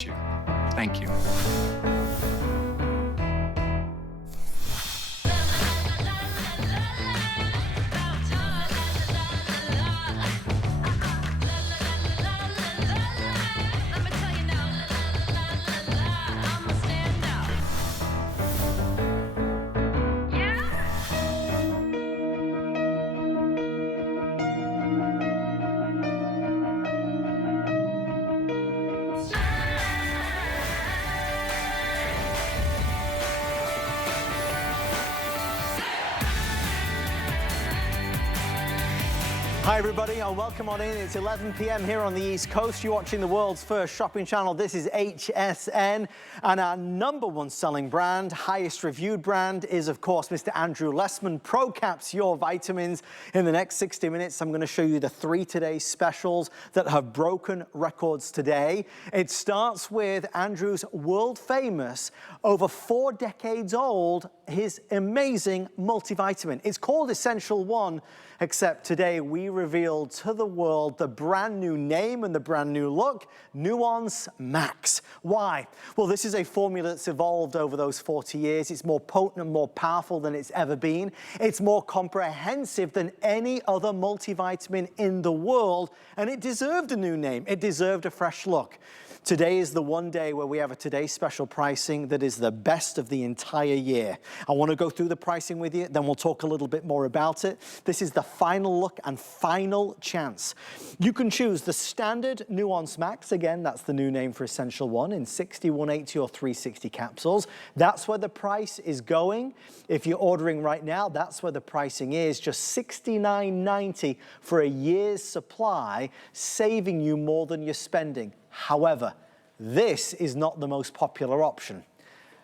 you. Thank you. Hi everybody, and welcome on in. It's 11 p.m. here on the East Coast. You're watching the world's first shopping channel. This is HSN, and our #1 selling brand, highest reviewed brand, is of course Mr. Andrew Lessman. ProCaps your vitamins. In the next 60 minutes, I'm going to show you the 3 today specials that have broken records today. It starts with Andrew's world famous, over 4 decades old, his amazing multivitamin. It's called Essential One. Except today we revealed to the world the brand new name and the brand new look, Nuance Max. Why? Well, this is a formula that's evolved over those 40 years. It's more potent and more powerful than it's ever been. It's more comprehensive than any other multivitamin in the world, and it deserved a new name. It deserved a fresh look. Today is the one day where we have a Today special pricing that is the best of the entire year. I want to go through the pricing with you, then we'll talk a little bit more about it. This is the final look and final chance. You can choose the standard Nuance Max, again, that's the new name for Essential One, in 60, 180 or 360 capsules. That's where the price is going. If you're ordering right now, that's where the pricing is, just $69.90 for a year's supply, saving you more than you're spending. However, this is not the most popular option.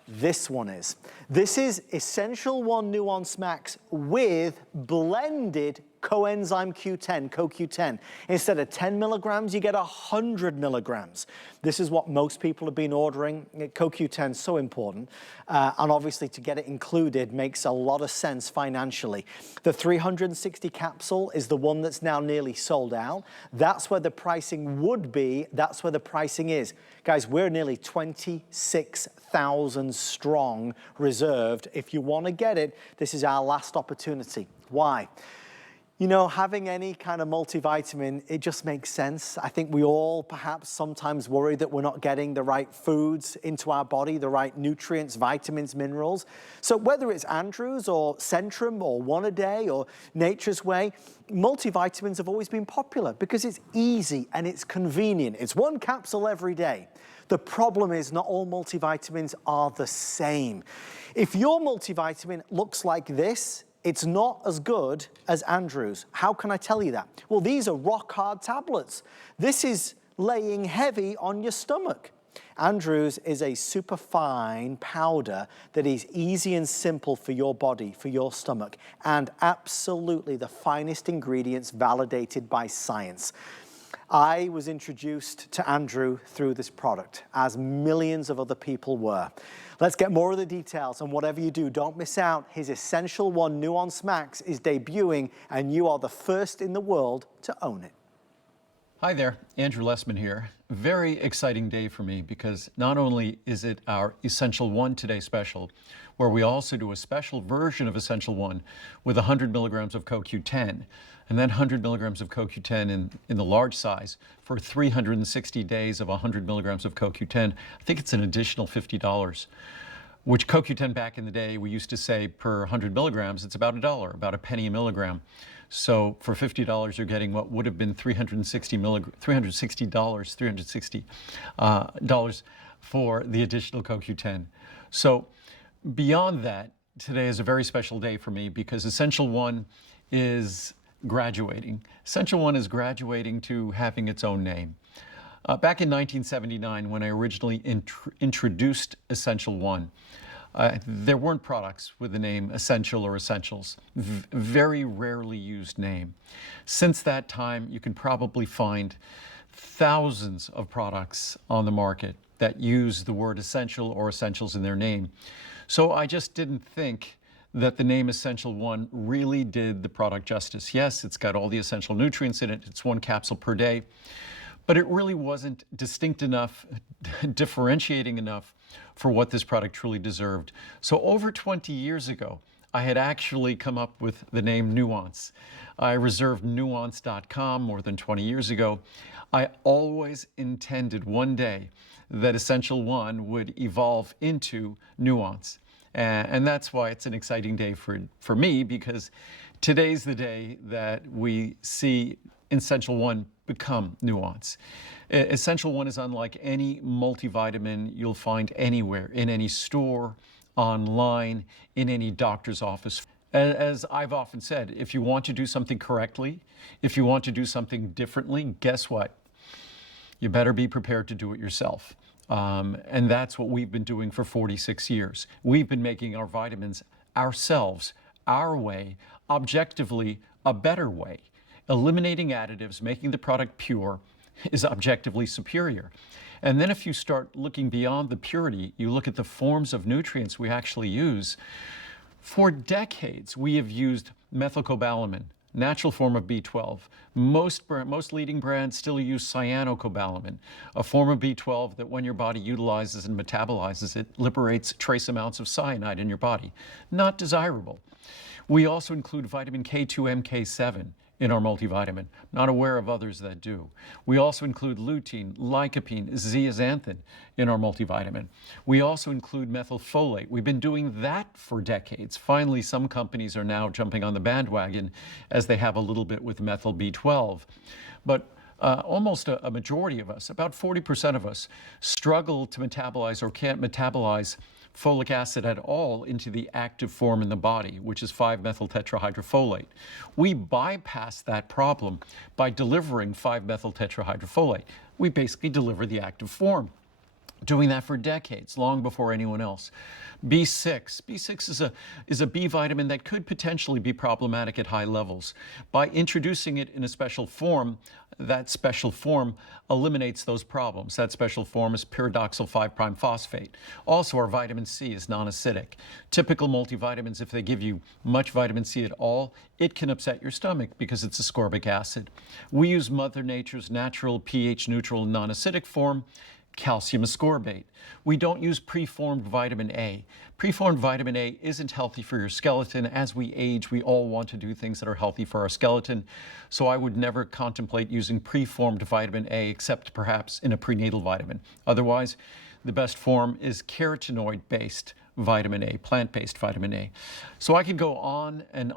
This one is. This is Essential One Nuance Max with blended coenzyme Q10, CoQ10. Instead of 10 milligrams, you get 100 milligrams. This is what most people have been ordering. CoQ10 is so important. And obviously to get it included makes a lot of sense financially. The 360 capsule is the one that's now nearly sold out. That's where the pricing would be. That's where the pricing is. Guys, we're nearly 26,000 strong reserved. If you want to get it, this is our last opportunity. Why? You know, having any kind of multivitamin, it just makes sense. I think we all perhaps sometimes worry that we're not getting the right foods into our body, the right nutrients, vitamins, minerals. So whether it's Andrew's or Centrum or One A Day or Nature's Way, multivitamins have always been popular because it's easy and it's convenient. It's one capsule every day. The problem is not all multivitamins are the same. If your multivitamin looks like this, it's not as good as Andrew's. How can I tell you that? Well, these are rock hard tablets. This is laying heavy on your stomach. Andrew's is a super fine powder that is easy and simple for your body, for your stomach, and absolutely the finest ingredients validated by science. I was introduced to Andrew through this product, as millions of other people were. Let's get more of the details, and whatever you do, don't miss out. His Essential One Nuance Max is debuting, and you are the first in the world to own it. Hi there, Andrew Lessman here. Very exciting day for me because not only is it our Essential One Today special, where we also do a special version of Essential One with 100 milligrams of CoQ10, and then 100 milligrams of CoQ10 in the large size for 360 days of 100 milligrams of CoQ10. I think it's an additional $50, which CoQ10 back in the day, we used to say per 100 milligrams, it's about $1, about a penny a milligram. So for $50, you're getting what would have been $360 for the additional CoQ10. So beyond that, today is a very special day for me because Essential One is graduating. Essential One is graduating to having its own name. Back in 1979, when I originally introduced Essential One, there weren't products with the name Essential or Essentials. Very rarely used name. Since that time, you can probably find thousands of products on the market that use the word Essential or Essentials in their name. So I just didn't think that the name Essential One really did the product justice. Yes, it's got all the essential nutrients in it. It's 1 capsule per day. but it really wasn't distinct enough, differentiating enough for what this product truly deserved. So over 20 years ago, I had actually come up with the name Nuance. I reserved nuance.com more than 20 years ago. I always intended one day that Essential One would evolve into Nuance. And that's why it's an exciting day for me, because today's the day that we see Essential One become Nuance. Essential One is unlike any multivitamin you'll find anywhere, in any store, online, in any doctor's office. As I've often said, if you want to do something correctly, if you want to do something differently, guess what? You better be prepared to do it yourself. And that's what we've been doing for 46 years. We've been making our vitamins ourselves, our way, objectively a better way. Eliminating additives, making the product pure, is objectively superior. And then if you start looking beyond the purity, you look at the forms of nutrients we actually use. For decades, we have used methylcobalamin, natural form of B12. Most leading brands still use cyanocobalamin, a form of B12 that when your body utilizes and metabolizes it, liberates trace amounts of cyanide in your body. Not desirable. We also include vitamin K2 MK7 in our multivitamin. Not aware of others that do. We also include lutein, lycopene, zeaxanthin in our multivitamin. We also include methylfolate. We've been doing that for decades. Finally, some companies are now jumping on the bandwagon as they have a little bit with methyl B12. But almost a majority of us, about 40% of us, struggle to metabolize or can't metabolize folic acid at all into the active form in the body, which is 5-methyl tetrahydrofolate. We bypass that problem by delivering 5-methyl tetrahydrofolate. We basically deliver the active form, doing that for decades, long before anyone else. B6. B6 is a B vitamin that could potentially be problematic at high levels. By introducing it in a special form, that special form eliminates those problems. That special form is pyridoxal 5' phosphate. Also, our vitamin C is non-acidic. Typical multivitamins, if they give you much vitamin C at all, it can upset your stomach because it's ascorbic acid. We use Mother Nature's natural pH neutral non-acidic form, calcium ascorbate. We don't use preformed vitamin A. Preformed vitamin A isn't healthy for your skeleton. As we age, we all want to do things that are healthy for our skeleton. So I would never contemplate using preformed vitamin A except perhaps in a prenatal vitamin. Otherwise, the best form is carotenoid-based vitamin A, plant-based vitamin A. So I could go on and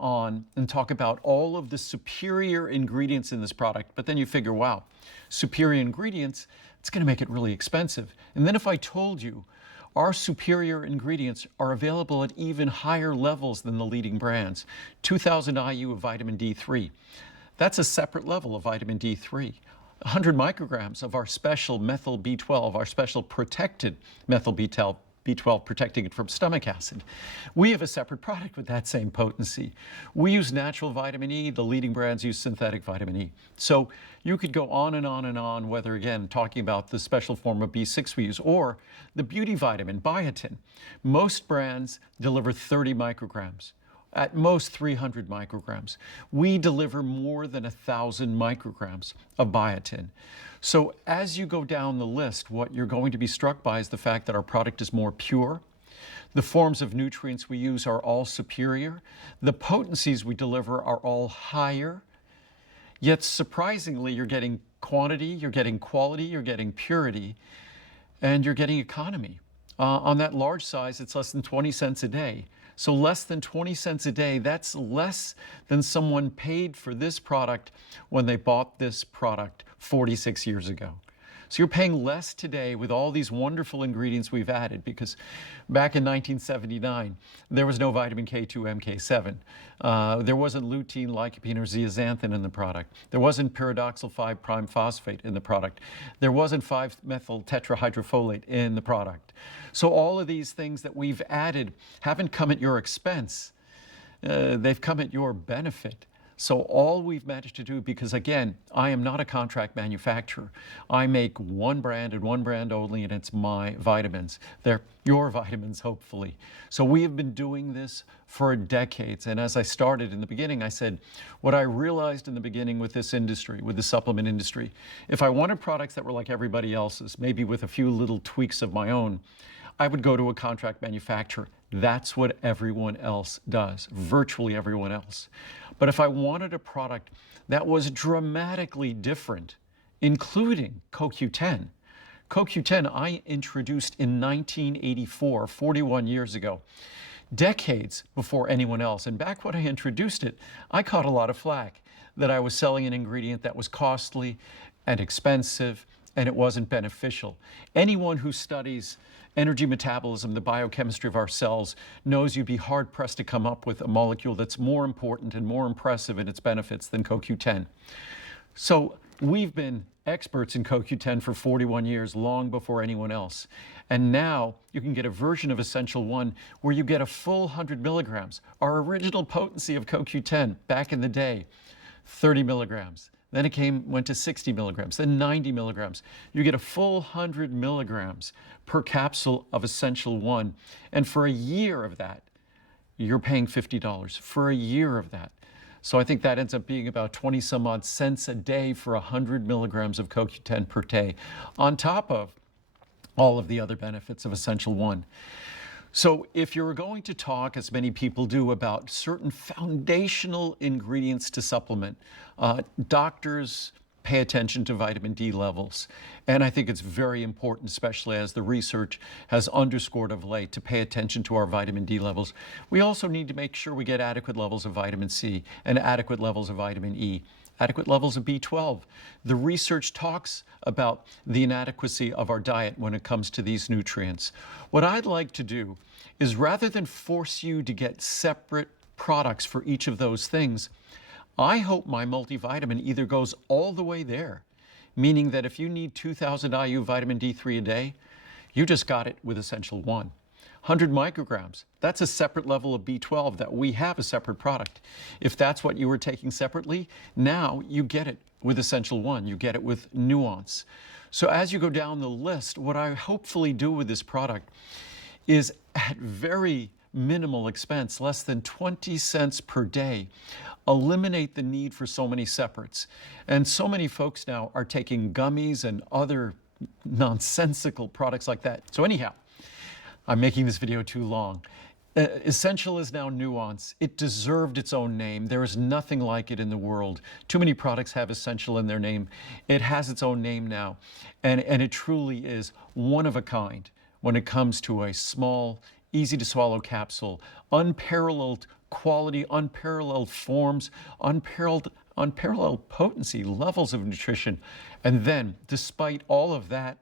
talk about all of the superior ingredients in this product, but then you figure, wow, superior ingredients, it's going to make it really expensive. And then if I told you our superior ingredients are available at even higher levels than the leading brands, 2,000 IU of vitamin D3, that's a separate level of vitamin D3. 100 micrograms of our special methyl B12, our special protected methyl B12, protecting it from stomach acid. We have a separate product with that same potency. We use natural vitamin E, the leading brands use synthetic vitamin E. So you could go on and on and on, whether again, talking about the special form of B6 we use, or the beauty vitamin, biotin. Most brands deliver 30 micrograms. At most 300 micrograms. We deliver more than 1,000 micrograms of biotin. So as you go down the list, what you're going to be struck by is the fact that our product is more pure. The forms of nutrients we use are all superior. The potencies we deliver are all higher. Yet surprisingly, you're getting quantity, you're getting quality, you're getting purity, and you're getting economy. On that large size, it's less than 20 cents a day. So less than 20 cents a day, that's less than someone paid for this product when they bought this product 46 years ago. So you're paying less today with all these wonderful ingredients we've added, because back in 1979, there was no vitamin K2 MK7. There wasn't lutein, lycopene, or zeaxanthin in the product. There wasn't pyridoxal 5' phosphate in the product. There wasn't 5-methyl tetrahydrofolate in the product. So all of these things that we've added haven't come at your expense. They've come at your benefit. So all we've managed to do, because again, I am not a contract manufacturer. I make one brand and one brand only, and it's my vitamins. They're your vitamins, hopefully. So we have been doing this for decades. And as I started in the beginning, I said, what I realized in the beginning with this industry, with the supplement industry, if I wanted products that were like everybody else's, maybe with a few little tweaks of my own, I would go to a contract manufacturer. That's what everyone else does, virtually everyone else. But if I wanted a product that was dramatically different, including CoQ10, CoQ10 I introduced in 1984, 41 years ago, decades before anyone else. And back when I introduced it, I caught a lot of flack that I was selling an ingredient that was costly and expensive and it wasn't beneficial. Anyone who studies energy metabolism, the biochemistry of our cells, knows you'd be hard-pressed to come up with a molecule that's more important and more impressive in its benefits than CoQ10. So we've been experts in CoQ10 for 41 years, long before anyone else. And now you can get a version of Essential 1 where you get a full 100 milligrams. Our original potency of CoQ10 back in the day, 30 milligrams. Then it went to 60 milligrams, then 90 milligrams. You get a full 100 milligrams per capsule of Essential 1. And for a year of that, you're paying $50 for a year of that. So I think that ends up being about 20 some odd cents a day for 100 milligrams of CoQ10 per day, on top of all of the other benefits of Essential 1. So if you're going to talk, as many people do, about certain foundational ingredients to supplement, doctors pay attention to vitamin D levels. And I think it's very important, especially as the research has underscored of late, to pay attention to our vitamin D levels. We also need to make sure we get adequate levels of vitamin C and adequate levels of vitamin E. Adequate levels of B12. The research talks about the inadequacy of our diet when it comes to these nutrients. What I'd like to do is, rather than force you to get separate products for each of those things, I hope my multivitamin either goes all the way there, meaning that if you need 2,000 IU vitamin D3 a day, you just got it with Essential 1. 100 micrograms, that's a separate level of B12 that we have a separate product. If that's what you were taking separately, now you get it with Essential 1, you get it with Nuance. So as you go down the list, what I hopefully do with this product is, at very minimal expense, less than 20 cents per day, eliminate the need for so many separates. And so many folks now are taking gummies and other nonsensical products like that. So anyhow, I'm making this video too long. Essential is now Nuance. It deserved its own name. There is nothing like it in the world. Too many products have Essential in their name. It has its own name now. And it truly is one of a kind when it comes to a small, easy to swallow capsule, unparalleled quality, unparalleled forms, unparalleled potency, levels of nutrition. And then, despite all of that,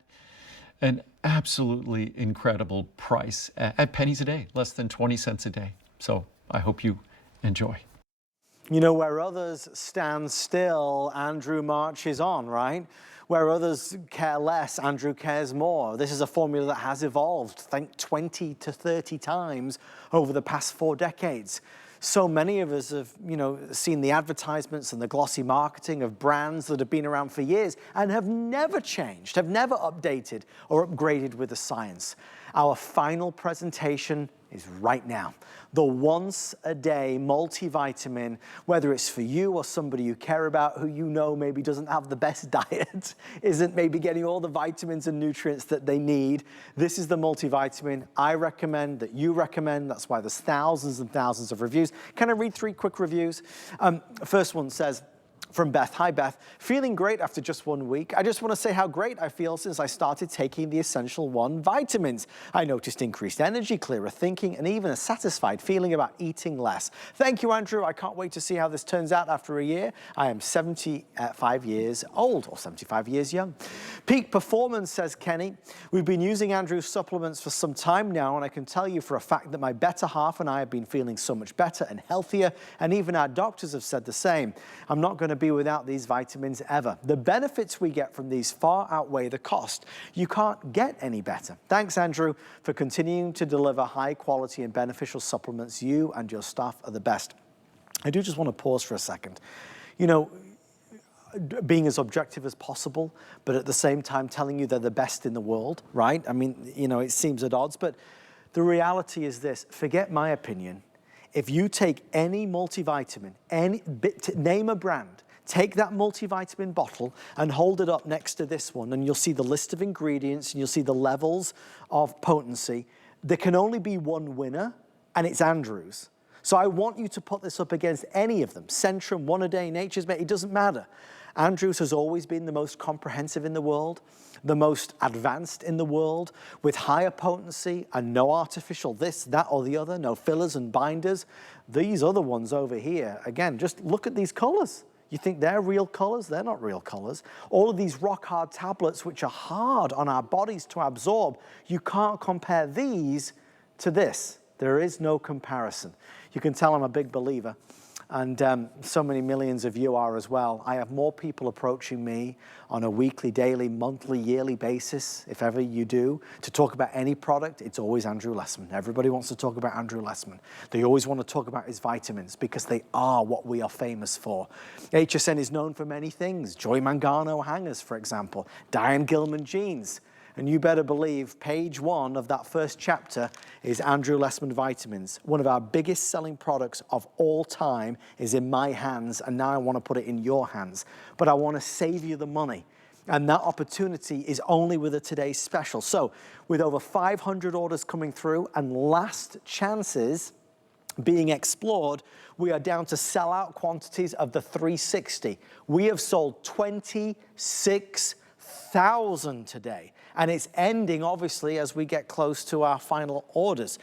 an absolutely incredible price at pennies a day, less than 20 cents a day. So I hope you enjoy. You know, where others stand still, Andrew marches on, right? Where others care less, Andrew cares more. This is a formula that has evolved, think 20 to 30 times over the past 4 decades. So many of us have, seen the advertisements and the glossy marketing of brands that have been around for years and have never changed, have never updated or upgraded with the science. Our final presentation is right now. The once-a-day multivitamin, whether it's for you or somebody you care about who maybe doesn't have the best diet, isn't maybe getting all the vitamins and nutrients that they need. This is the multivitamin I recommend, that you recommend. That's why there's thousands and thousands of reviews. Can I read 3 quick reviews? First one says, from Beth. Hi, Beth. Feeling great after just 1 week. I just want to say how great I feel since I started taking the Essential 1 vitamins. I noticed increased energy, clearer thinking, and even a satisfied feeling about eating less. Thank you, Andrew. I can't wait to see how this turns out after a year. I am 75 years old, or 75 years young. Peak Performance, says Kenny. We've been using Andrew's supplements for some time now, and I can tell you for a fact that my better half and I have been feeling so much better and healthier, and even our doctors have said the same. I'm not going to be without these vitamins ever. The benefits we get from these far outweigh the cost. You can't get any better. Thanks, Andrew, for continuing to deliver high quality and beneficial supplements. You and your staff are the best. I do just want to pause for a second. You know, being as objective as possible, but at the same time telling you they're the best in the world, right? I mean, you know, it seems at odds, but the reality is this: forget my opinion. If you take any multivitamin, name a brand, take that multivitamin bottle and hold it up next to this one, and you'll see the list of ingredients and you'll see the levels of potency. There can only be one winner, and it's Andrews. So I want you to put this up against any of them. Centrum, One A Day, Nature's Made, it doesn't matter. Andrews has always been the most comprehensive in the world, the most advanced in the world, with higher potency and no artificial this, that, or the other, no fillers and binders. These other ones over here, again, just look at these colors. You think they're real colors? They're not real colors. All of these rock hard tablets, which are hard on our bodies to absorb, you can't compare these to this. There is no comparison. You can tell I'm a big believer, and so many millions of you are as well. I have more people approaching me on a weekly, daily, monthly, yearly basis, if ever you do, to talk about any product. It's always Andrew Lessman. Everybody wants to talk about Andrew Lessman. They always want to talk about his vitamins because they are what we are famous for. HSN is known for many things. Joy Mangano hangers, for example. Diane Gilman jeans. And you better believe page 1 of that first chapter is Andrew Lessman vitamins. One of our biggest selling products of all time is in my hands, and now I want to put it in your hands. But I want to save you the money. And that opportunity is only with a today's special. So with over 500 orders coming through and last chances being explored, we are down to sell-out quantities of the 360. We have sold 26,000 today. And it's ending, obviously, as we get close to our final orders.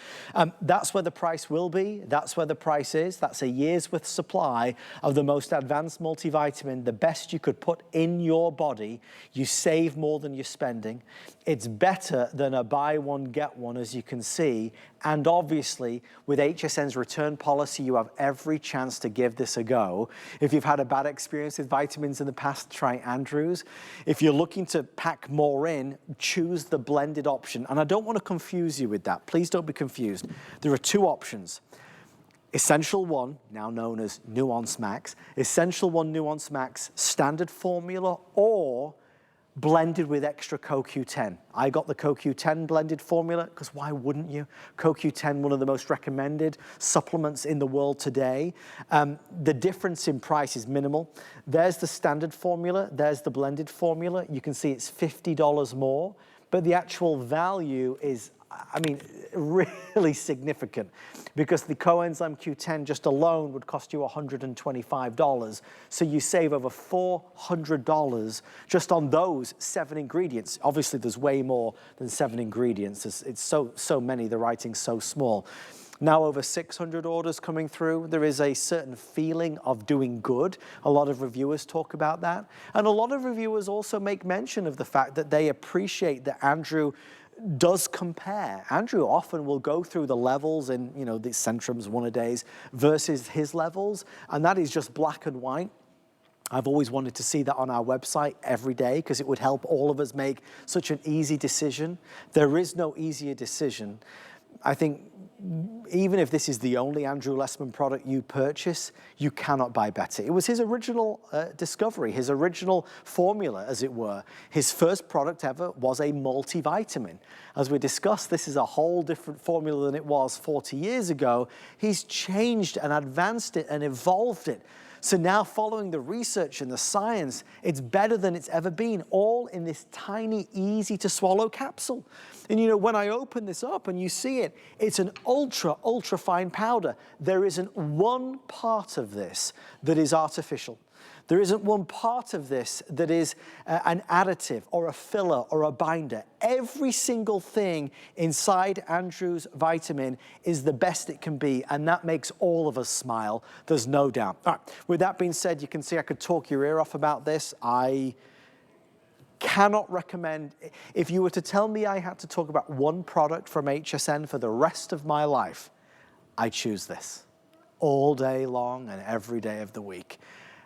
That's where the price will be. That's where the price is. That's a year's worth supply of the most advanced multivitamin, the best you could put in your body. You save more than you're spending. It's better than a buy one, get one, as you can see. And obviously, with HSN's return policy, you have every chance to give this a go. If you've had a bad experience with vitamins in the past, try Andrews. If you're looking to pack more in, choose the blended option. And I don't want to confuse you with that. Please don't be confused. There are two options. Essential 1, now known as Nuance Max, Essential 1 Nuance Max standard formula, or blended with extra CoQ10. I got the CoQ10 blended formula because why wouldn't you? CoQ10, one of the most recommended supplements in the world today. The difference in price is minimal. There's the standard formula, there's the blended formula. You can see it's $50 more, but the actual value is, I mean, really significant, because the coenzyme Q10 just alone would cost you $125. So you save over $400 just on those 7 ingredients. Obviously, there's way more than 7 ingredients. It's so many, the writing's so small. Now over 600 orders coming through. There is a certain feeling of doing good. A lot of reviewers talk about that. And a lot of reviewers also make mention of the fact that they appreciate that Andrew does compare. Andrew often will go through the levels in, you know, the Centrum's One A Days versus his levels, and that is just black and white. I've always wanted to see that on our website every day because it would help all of us make such an easy decision. There is no easier decision. I think even if this is the only Andrew Lessman product you purchase, you cannot buy better. It was his original discovery, his original formula, as it were. His first product ever was a multivitamin. As we discussed, this is a whole different formula than it was 40 years ago. He's changed and advanced it and evolved it. So now, following the research and the science, it's better than it's ever been, all in this tiny, easy to swallow capsule. And you know, when I open this up and you see it, it's an ultra fine powder. There isn't one part of this that is artificial. There isn't one part of this that is an additive or a filler or a binder. Every single thing inside Andrew's vitamin is the best it can be, and that makes all of us smile. There's no doubt. All right. With that being said, you can see I could talk your ear off about this. I cannot recommend, if you were to tell me I had to talk about one product from HSN for the rest of my life, I choose this all day long and every day of the week.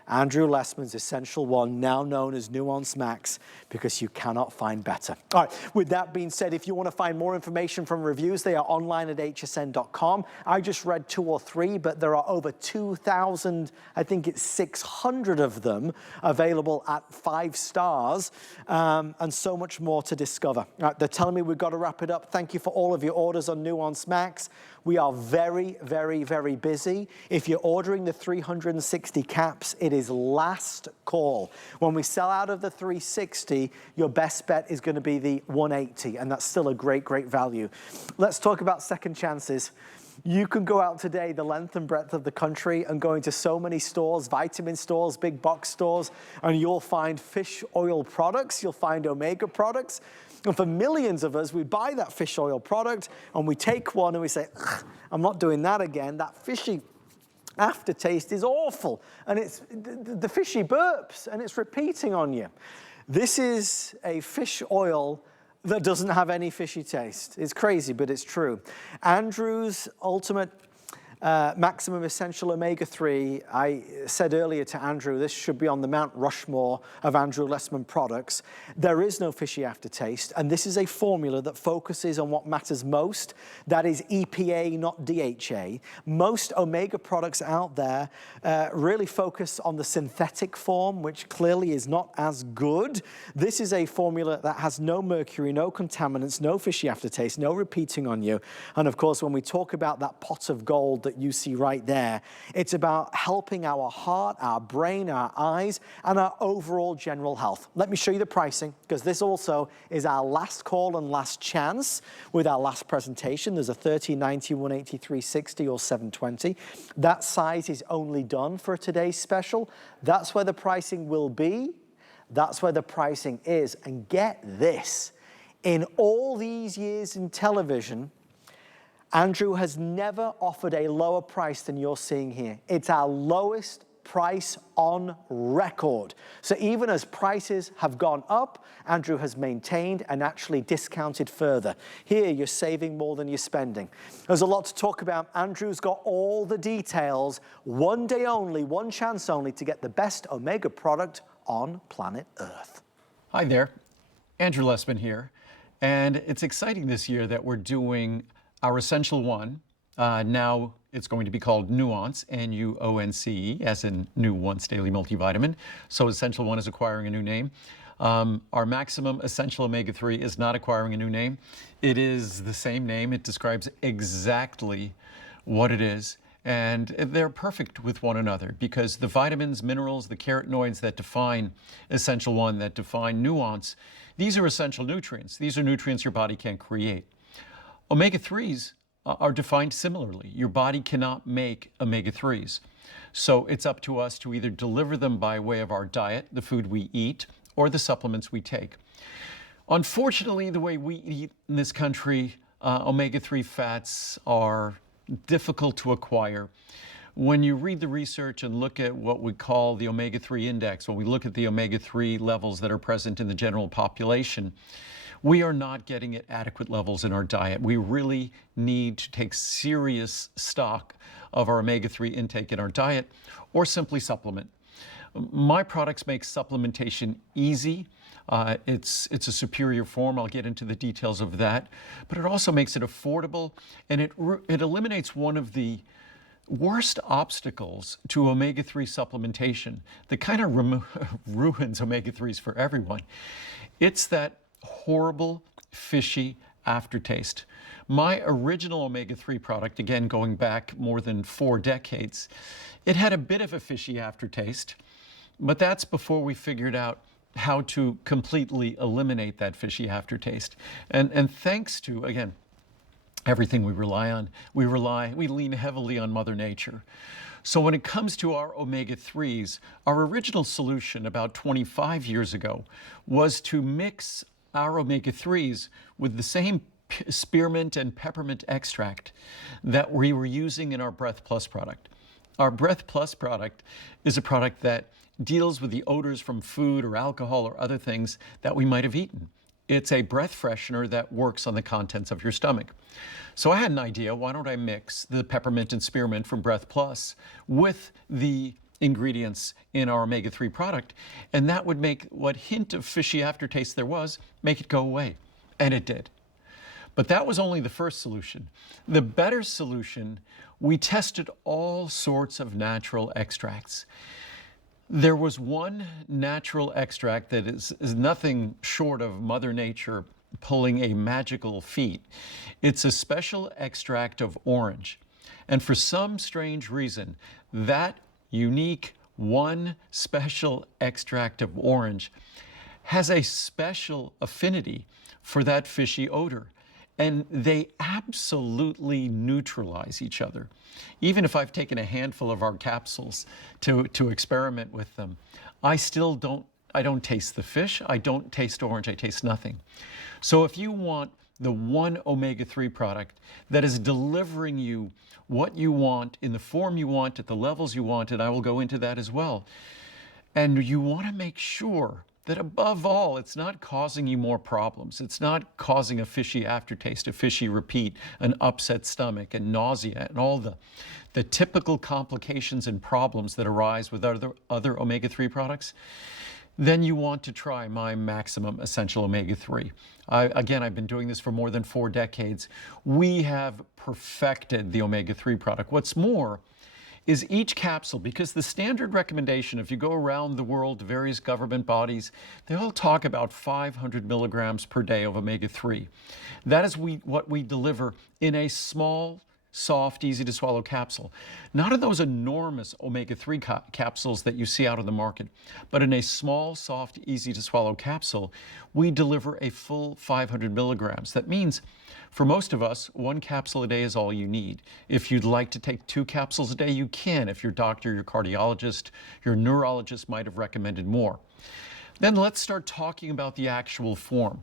Andrew Lessman's Essential One, now known as Nuance Max, because you cannot find better. All right, with that being said, if you want to find more information from reviews, they are online at hsn.com. I just read 2 or 3, but there are over 2,000, I think it's 600 of them available at 5 stars, and so much more to discover. All right, they're telling me we've got to wrap it up. Thank you for all of your orders on Nuance Max. We are very, very, very busy. If you're ordering the 360 caps, it is last call. When we sell out of the 360, your best bet is going to be the 180, and that's still a great, great value. Let's talk about second chances. You can go out today the length and breadth of the country and go into so many stores, vitamin stores, big box stores, and you'll find fish oil products, you'll find omega products. And for millions of us, we buy that fish oil product and we take one and we say, I'm not doing that again. That fishy aftertaste is awful. And it's the fishy burps and it's repeating on you. This is a fish oil that doesn't have any fishy taste. It's crazy, but it's true. Andrew's Ultimate Maximum Essential Omega-3, I said earlier to Andrew, this should be on the Mount Rushmore of Andrew Lessman products. There is no fishy aftertaste, and this is a formula that focuses on what matters most. That is EPA, not DHA. Most omega products out there really focus on the synthetic form, which clearly is not as good. This is a formula that has no mercury, no contaminants, no fishy aftertaste, no repeating on you. And of course, when we talk about that pot of gold that you see right there, it's about helping our heart, our brain, our eyes, and our overall general health. Let me show you the pricing, because this also is our last call and last chance with our last presentation. There's a 3090, 180, 360, or 720. That size is only done for today's special. That's where the pricing will be. That's where the pricing is. And get this, in all these years in television, Andrew has never offered a lower price than you're seeing here. It's our lowest price on record. So even as prices have gone up, Andrew has maintained and actually discounted further. Here, you're saving more than you're spending. There's a lot to talk about. Andrew's got all the details. One day only, one chance only to get the best omega product on planet Earth. Hi there, Andrew Lessman here. And it's exciting this year that we're doing our Essential One. Now it's going to be called Nuance, N-U-O-N-C-E, as in New Once Daily Multivitamin. So Essential One is acquiring a new name. Our Maximum Essential Omega-3 is not acquiring a new name. It is the same name. It describes exactly what it is. And they're perfect with one another because the vitamins, minerals, the carotenoids that define Essential One, that define Nuance, these are essential nutrients. These are nutrients your body can't create. Omega-3s are defined similarly. Your body cannot make omega-3s. So it's up to us to either deliver them by way of our diet, the food we eat, or the supplements we take. Unfortunately, the way we eat in this country, omega-3 fats are difficult to acquire. When you read the research and look at what we call the omega-3 index, when we look at the omega-3 levels that are present in the general population, we are not getting at adequate levels in our diet. We really need to take serious stock of our omega-3 intake in our diet or simply supplement. My products make supplementation easy. It's a superior form. I'll get into the details of that. But it also makes it affordable, and it eliminates one of the worst obstacles to omega-3 supplementation that kind of ruins omega-3s for everyone. It's that horrible, fishy aftertaste. My original omega-3 product, again going back more than 4 decades, it had a bit of a fishy aftertaste, but that's before we figured out how to completely eliminate that fishy aftertaste. And thanks to, again, everything we rely on, we lean heavily on Mother Nature. So when it comes to our omega-3s, our original solution about 25 years ago was to mix our omega-3s with the same spearmint and peppermint extract that we were using in our Breath Plus product. Our Breath Plus product is a product that deals with the odors from food or alcohol or other things that we might have eaten. It's a breath freshener that works on the contents of your stomach. So I had an idea, why don't I mix the peppermint and spearmint from Breath Plus with the ingredients in our omega-3 product, and that would make what hint of fishy aftertaste there was, make it go away. And it did. But that was only the first solution. The better solution, we tested all sorts of natural extracts. There was one natural extract that is nothing short of Mother Nature pulling a magical feat. It's a special extract of orange. And for some strange reason, that unique one special extract of orange has a special affinity for that fishy odor. And they absolutely neutralize each other. Even if I've taken a handful of our capsules to experiment with them, I don't taste the fish, I don't taste orange, I taste nothing. So if you want the one omega-3 product that is delivering you what you want in the form you want at the levels you want, and I will go into that as well, and you want to make sure that above all, it's not causing you more problems. It's not causing a fishy aftertaste, a fishy repeat, an upset stomach, and nausea, and all the typical complications and problems that arise with other omega-3 products. Then you want to try my Maximum Essential Omega-3. Again, I've been doing this for more than 4 decades. We have perfected the omega-3 product. What's more, is each capsule, because the standard recommendation, if you go around the world to various government bodies, they all talk about 500 milligrams per day of omega-3. That is what we deliver in a small, soft, easy to swallow capsule. Not in those enormous omega-3 capsules that you see out on the market, but in a small, soft, easy to swallow capsule, we deliver a full 500 milligrams. That means for most of us, 1 capsule a day is all you need. If you'd like to take 2 capsules a day, you can. If your doctor, your cardiologist, your neurologist might have recommended more. Then let's start talking about the actual form.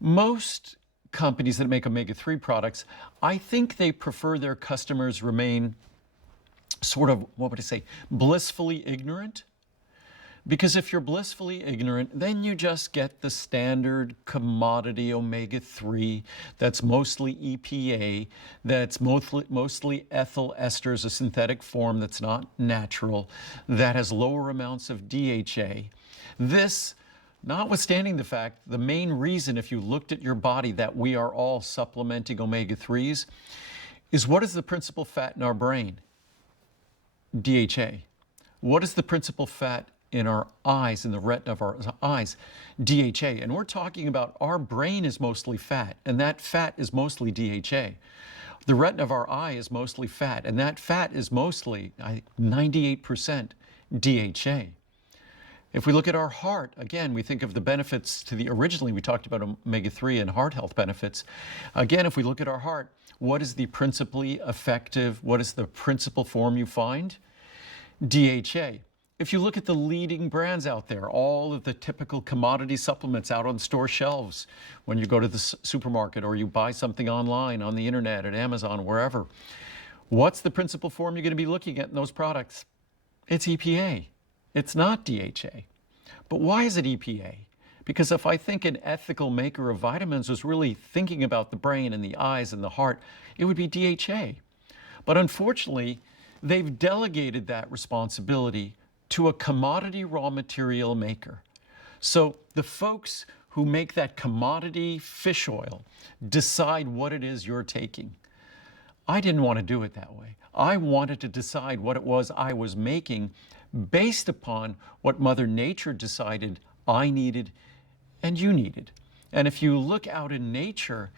Most companies that make omega-3 products, I think they prefer their customers remain sort of, what would I say, blissfully ignorant. Because if you're blissfully ignorant, then you just get the standard commodity omega-3 that's mostly EPA, that's mostly ethyl esters, a synthetic form that's not natural, that has lower amounts of DHA. This, notwithstanding the fact, the main reason, if you looked at your body, that we are all supplementing omega-3s, is what is the principal fat in our brain? DHA. What is the principal fat in our eyes, in the retina of our eyes? DHA. And we're talking about our brain is mostly fat, and that fat is mostly DHA. The retina of our eye is mostly fat, and that fat is mostly 98% DHA. If we look at our heart, again, we think of the benefits to originally we talked about omega-3 and heart health benefits. Again, if we look at our heart, what is the principally effective, what is the principal form you find? DHA. If you look at the leading brands out there, all of the typical commodity supplements out on store shelves, when you go to the supermarket or you buy something online, on the internet, at Amazon, wherever, what's the principal form you're going to be looking at in those products? It's EPA. It's not DHA. But why is it EPA? Because if I think an ethical maker of vitamins was really thinking about the brain and the eyes and the heart, it would be DHA. But unfortunately, they've delegated that responsibility to a commodity raw material maker. So the folks who make that commodity fish oil decide what it is you're taking. I didn't want to do it that way. I wanted to decide what it was I was making based upon what Mother Nature decided I needed and you needed. And if you look out in nature,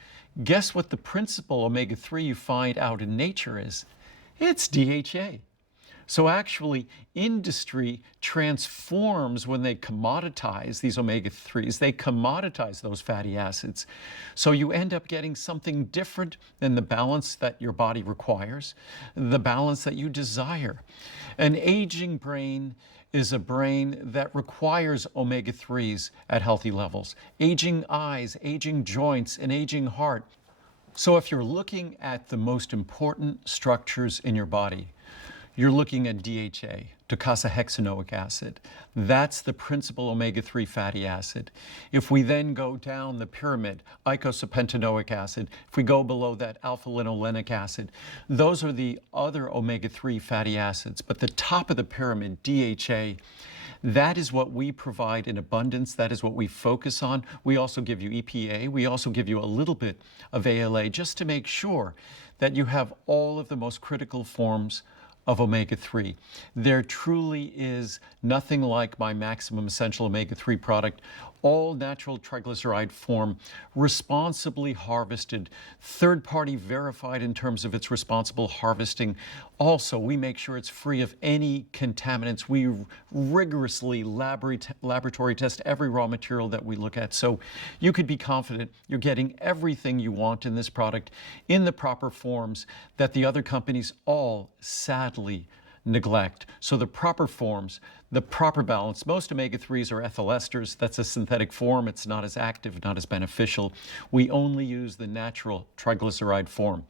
guess what the principal omega-3 you find out in nature is? It's DHA. So actually, industry transforms when they commoditize these omega-3s. They commoditize those fatty acids. So you end up getting something different than the balance that your body requires, the balance that you desire. An aging brain is a brain that requires omega-3s at healthy levels. Aging eyes, aging joints, and aging heart. So if you're looking at the most important structures in your body, you're looking at DHA, docosahexaenoic acid. That's the principal omega-3 fatty acid. If we then go down the pyramid, icosapentaenoic acid, if we go below that, alpha-linolenic acid, those are the other omega-3 fatty acids. But the top of the pyramid, DHA, that is what we provide in abundance. That is what we focus on. We also give you EPA. We also give you a little bit of ALA just to make sure that you have all of the most critical forms of omega-3. There truly is nothing like my Maximum Essential Omega-3 product, all natural triglyceride form, responsibly harvested, third-party verified in terms of its responsible harvesting. Also, we make sure it's free of any contaminants. We rigorously laboratory test every raw material that we look at. So you could be confident you're getting everything you want in this product in the proper forms that the other companies all sadly neglect. So the proper forms, the proper balance. Most omega-3s are ethyl esters. That's a synthetic form. It's not as active, not as beneficial. We only use the natural triglyceride form.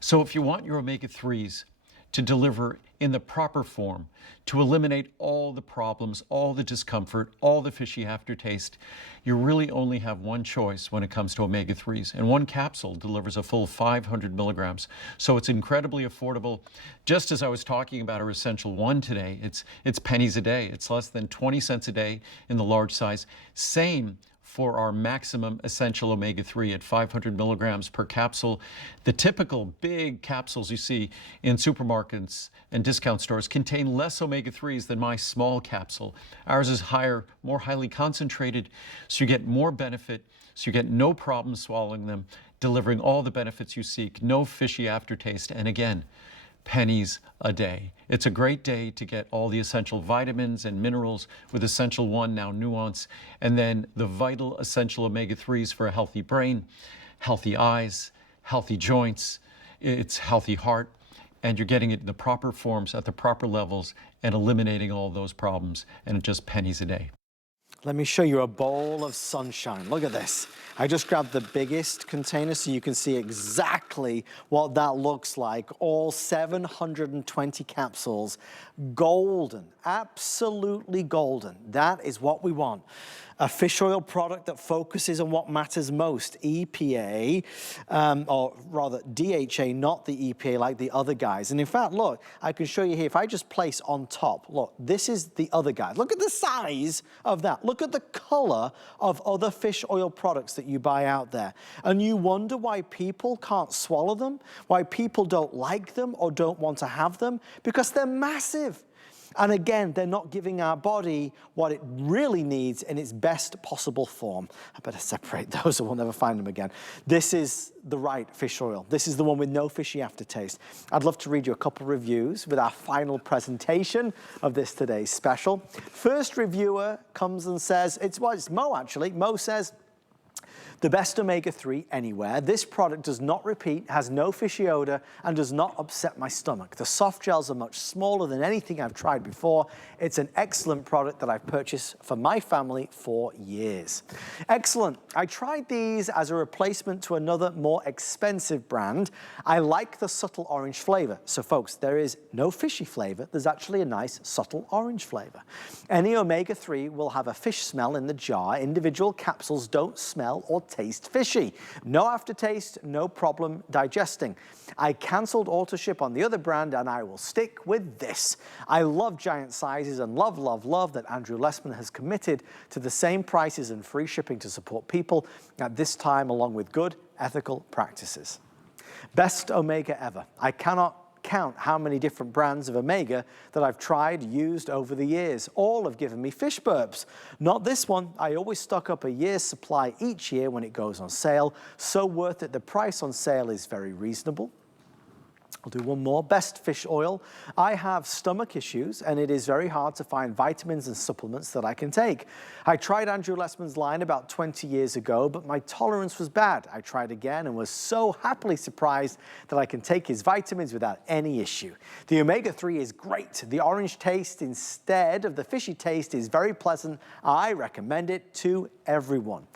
So if you want your omega-3s to deliver in the proper form, to eliminate all the problems, all the discomfort, all the fishy aftertaste, you really only have one choice when it comes to omega-3s. And one capsule delivers a full 500 milligrams. So it's incredibly affordable. Just as I was talking about our Essential One today, it's pennies a day. It's less than 20 cents a day in the large size. Same for our Maximum Essential Omega-3 at 500 milligrams per capsule. The typical big capsules you see in supermarkets and discount stores contain less omega-3s than my small capsule. Ours is higher, more highly concentrated, so you get more benefit, so you get no problem swallowing them, delivering all the benefits you seek, no fishy aftertaste, and again, pennies a day. It's a great day to get all the essential vitamins and minerals with Essential One, now Nuance, and then the vital essential omega-3s for a healthy brain, healthy eyes, healthy joints, it's healthy heart, and you're getting it in the proper forms at the proper levels and eliminating all those problems, and it's just pennies a day. Let me show you a bowl of sunshine. Look at this. I just grabbed the biggest container so you can see exactly what that looks like. All 720 capsules, golden, absolutely golden. That is what we want. A fish oil product that focuses on what matters most, EPA, or rather DHA, not the EPA like the other guys. And in fact, look, I can show you here, if I just place on top, look, this is the other guy. Look at the size of that. Look at the color of other fish oil products that you buy out there. And you wonder why people can't swallow them, why people don't like them or don't want to have them, because they're massive. And again, they're not giving our body what it really needs in its best possible form. I better separate those or we'll never find them again. This is the right fish oil. This is the one with no fishy aftertaste. I'd love to read you a couple reviews with our final presentation of this today's special. First reviewer comes and says, it's Mo actually. Mo says, the best omega-3 anywhere. This product does not repeat, has no fishy odor, and does not upset my stomach. The soft gels are much smaller than anything I've tried before. It's an excellent product that I've purchased for my family for years. Excellent. I tried these as a replacement to another more expensive brand. I like the subtle orange flavor. So folks, there is no fishy flavor. There's actually a nice subtle orange flavor. Any omega-3 will have a fish smell in the jar. Individual capsules don't smell or taste fishy. No aftertaste, no problem digesting. I canceled auto-ship on the other brand and I will stick with this. I love giant sizes and love, love, love that Andrew Lessman has committed to the same prices and free shipping to support people at this time along with good ethical practices. Best omega ever. I cannot count how many different brands of omega that I've tried, used over the years. All have given me fish burps. Not this one. I always stock up a year's supply each year when it goes on sale. So worth it. The price on sale is very reasonable. I'll do one more. Best fish oil. I have stomach issues and it is very hard to find vitamins and supplements that I can take. I tried Andrew Lessman's line about 20 years ago, but my tolerance was bad. I tried again and was so happily surprised that I can take his vitamins without any issue. The omega-3 is great. The orange taste instead of the fishy taste is very pleasant. I recommend it to everyone.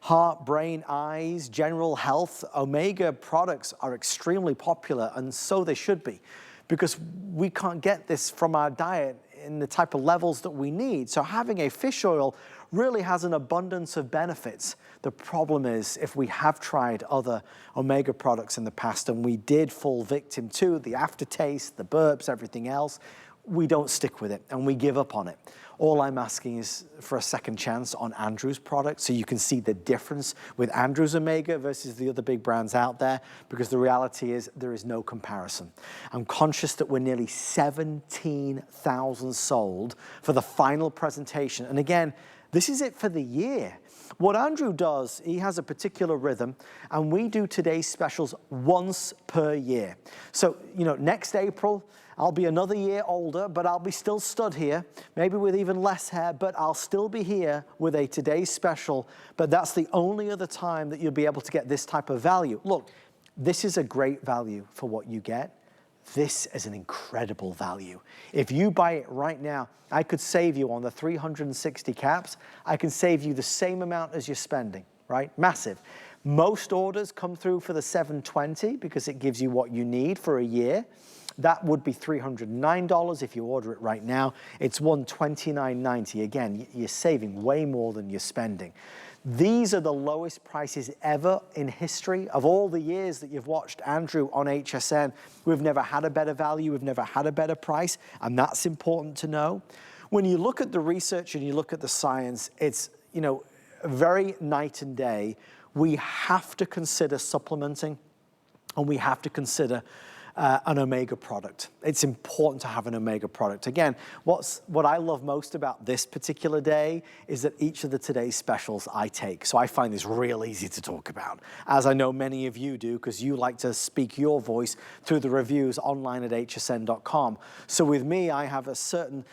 Heart, brain, eyes, general health, omega products are extremely popular and so they should be. because we can't get this from our diet in the type of levels that we need. So having a fish oil really has an abundance of benefits. The problem is, if we have tried other omega products in the past and we did fall victim to the aftertaste, the burps, everything else, we don't stick with it and we give up on it. All I'm asking is for a second chance on Andrew's product so you can see the difference with Andrew's Omega versus the other big brands out there, because the reality is there is no comparison. I'm conscious that we're nearly 17,000 sold for the final presentation. And again, this is it for the year. What Andrew does, he has a particular rhythm, and we do today's specials once per year. So, you know, next April, I'll be another year older, but I'll be still stood here, maybe with even less hair, but I'll still be here with a today's special. But that's the only other time that you'll be able to get this type of value. Look, this is a great value for what you get. This is an incredible value. If you buy it right now, I could save you on the 360 caps. I can save you the same amount as you're spending, right? Massive. Most orders come through for the 720 because it gives you what you need for a year. That would be $309 if you order it right now. It's $129.90. Again, you're saving way more than you're spending. These are the lowest prices ever in history. Of all the years that you've watched Andrew on HSN, we've never had a better value, we've never had a better price, and that's important to know. When you look at the research and you look at the science, it's, you know, very night and day. We have to consider supplementing, and we have to consider an omega product. It's important to have an omega product. Again, what I love most about this particular day is that each of the today's specials I take. So I find this real easy to talk about, as I know many of you do, because you like to speak your voice through the reviews online at hsn.com. So with me, I have a certain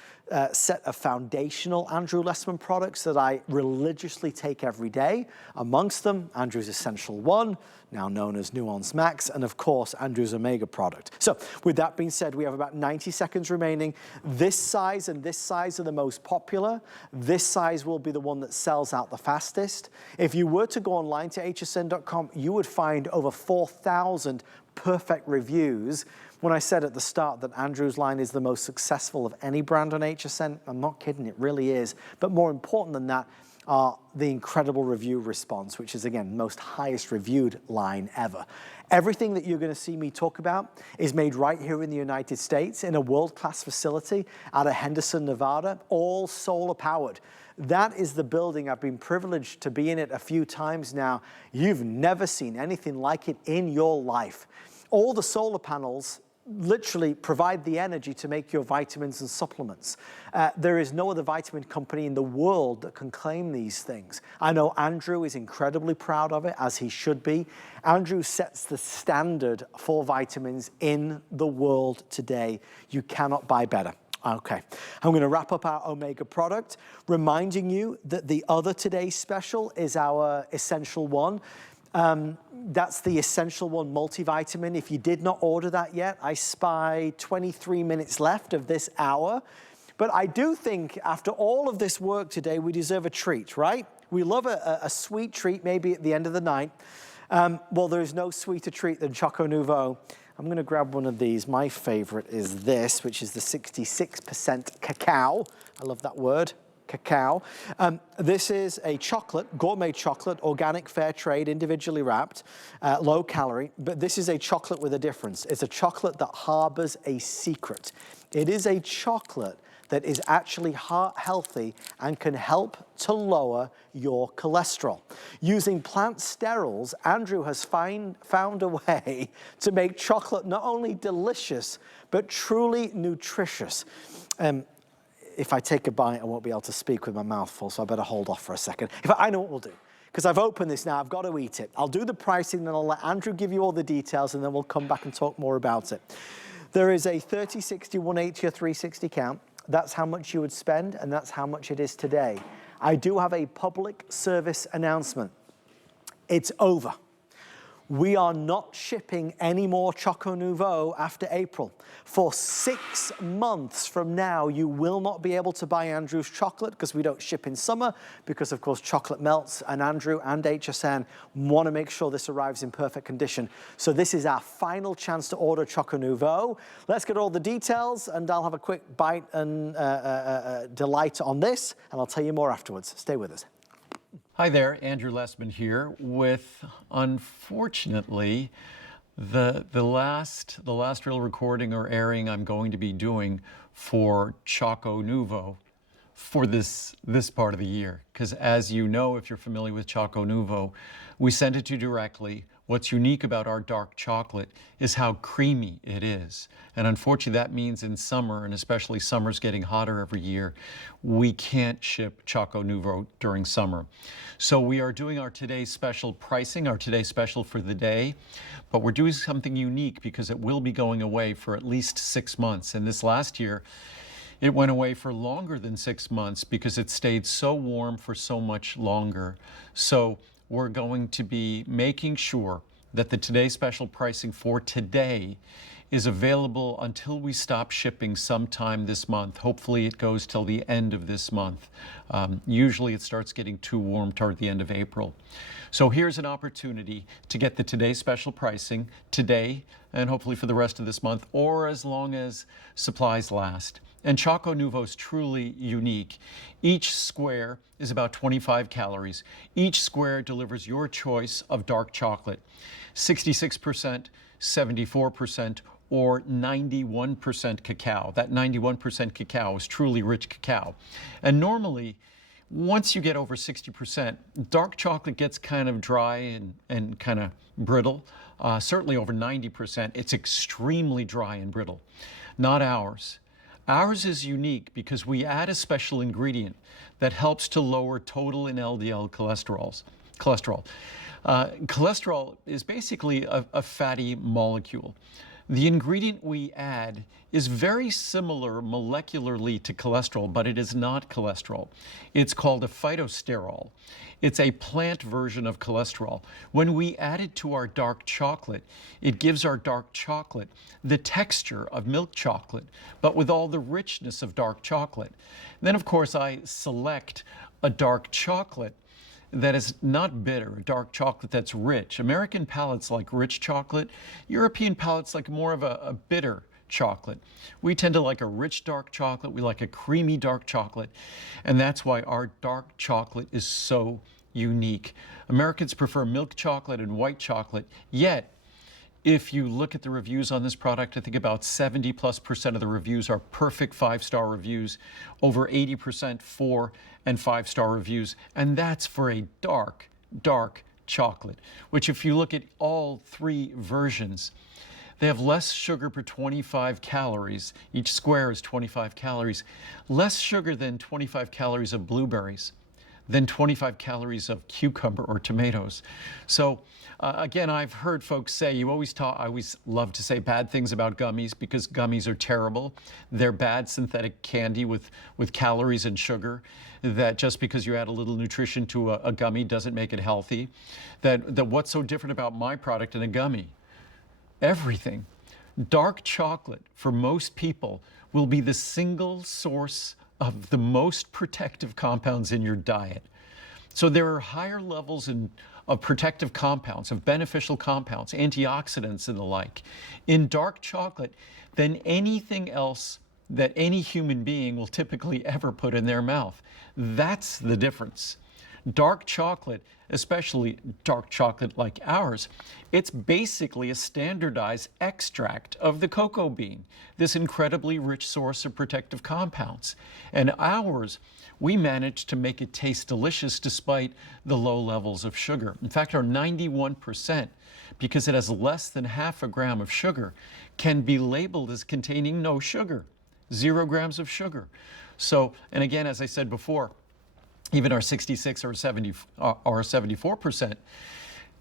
set of foundational Andrew Lessman products that I religiously take every day. Amongst them, Andrew's Essential One, now known as Nuance Max, and of course, Andrew's Omega product. So with that being said, we have about 90 seconds remaining. This size and this size are the most popular. This size will be the one that sells out the fastest. If you were to go online to hsn.com, you would find over 4,000 perfect reviews. When I said at the start that Andrew's line is the most successful of any brand on HSN, I'm not kidding, it really is. But more important than that are the incredible review response, which is, again, most highest reviewed line ever. Everything that you're going to see me talk about is made right here in the United States in a world-class facility out of Henderson, Nevada, all solar powered. That is the building. I've been privileged to be in it a few times now. You've never seen anything like it in your life. All the solar panels literally provide the energy to make your vitamins and supplements. There is no other vitamin company in the world that can claim these things. I know Andrew is incredibly proud of it, as he should be. Andrew sets the standard for vitamins in the world today. You cannot buy better. Okay, I'm going to wrap up our Omega product, reminding you that the other today's special is our Essential One. That's the Essential One multivitamin. If you did not order that yet, I spy 23 minutes left of this hour. But I do think after all of this work today, we deserve a treat, right? We love a sweet treat, maybe at the end of the night. Well, there is no sweeter treat than Choco Nouveau. I'm going to grab one of these. My favorite is this, which is the 66% cacao. I love that word. Cacao. This is a chocolate, gourmet chocolate, organic, fair trade, individually wrapped, low calorie, but this is a chocolate with a difference. It's a chocolate that harbors a secret. It is a chocolate that is actually heart healthy and can help to lower your cholesterol. Using plant sterols, Andrew has found a way to make chocolate not only delicious, but truly nutritious. If I take a bite, I won't be able to speak with my mouth full, so I better hold off for a second. In fact, I know what we'll do, because I've opened this now, I've got to eat it. I'll do the pricing, then I'll let Andrew give you all the details, and then we'll come back and talk more about it. There is a 30, 60, 180, or 360 count. That's how much you would spend, and that's how much it is today. I do have a public service announcement. It's over. We are not shipping any more Choco Nouveau after April. For 6 months from now, you will not be able to buy Andrew's chocolate because we don't ship in summer because, of course, chocolate melts, and Andrew and HSN want to make sure this arrives in perfect condition. So this is our final chance to order Choco Nouveau. Let's get all the details, and I'll have a quick bite and delight on this, and I'll tell you more afterwards. Stay with us. Hi there, Andrew Lessman here with, unfortunately, the last real recording or airing I'm going to be doing for Choco Nouveau for this part of the year. Because as you know, if you're familiar with Choco Nouveau, we send it to you directly. What's unique about our dark chocolate is how creamy it is. And unfortunately, that means in summer, and especially summer's getting hotter every year, we can't ship Choco Nouveau during summer. So we are doing our Today Special pricing, our Today Special for the day, but we're doing something unique because it will be going away for at least 6 months. And this last year, it went away for longer than 6 months because it stayed so warm for so much longer. So we're going to be making sure that the Today Special pricing for today is available until we stop shipping sometime this month. Hopefully it goes till the end of this month. Usually it starts getting too warm toward the end of April. So here's an opportunity to get the Today Special pricing today and hopefully for the rest of this month or as long as supplies last. And Choco Nouveau is truly unique. Each square is about 25 calories. Each square delivers your choice of dark chocolate, 66%, 74%, or 91% cacao. That 91% cacao is truly rich cacao. And normally, once you get over 60%, dark chocolate gets kind of dry and kind of brittle. Certainly over 90%, it's extremely dry and brittle. Not ours. Ours is unique because we add a special ingredient that helps to lower total and LDL cholesterol. Cholesterol is basically a fatty molecule. The ingredient we add is very similar molecularly to cholesterol, but it is not cholesterol. It's called a phytosterol. It's a plant version of cholesterol. When we add it to our dark chocolate, it gives our dark chocolate the texture of milk chocolate, but with all the richness of dark chocolate. Then, of course, I select a dark chocolate that is not bitter, a dark chocolate that's rich. American palates like rich chocolate. European palates like more of a bitter chocolate. We tend to like a rich dark chocolate. We like a creamy dark chocolate. And that's why our dark chocolate is so unique. Americans prefer milk chocolate and white chocolate, yet if you look at the reviews on this product, I think about 70+% of the reviews are perfect 5-star reviews, over 80% 4 and 5-star reviews, and that's for a dark, dark chocolate, which if you look at all 3 versions, they have less sugar per 25 calories. Each square is 25 calories, less sugar than 25 calories of blueberries, than 25 calories of cucumber or tomatoes. So again, I've heard folks say, I always love to say bad things about gummies because gummies are terrible. They're bad synthetic candy with calories and sugar, that just because you add a little nutrition to a gummy doesn't make it healthy. That what's so different about my product and a gummy? Everything. Dark chocolate, for most people, will be the single source of the most protective compounds in your diet. So there are higher levels of protective compounds, of beneficial compounds, antioxidants and the like, in dark chocolate than anything else that any human being will typically ever put in their mouth. That's the difference. Dark chocolate, especially dark chocolate like ours, it's basically a standardized extract of the cocoa bean, this incredibly rich source of protective compounds. And ours, we managed to make it taste delicious despite the low levels of sugar. In fact, our 91%, because it has less than half a gram of sugar, can be labeled as containing no sugar, 0 grams of sugar. So, and again, as I said before, even our 66 or 74%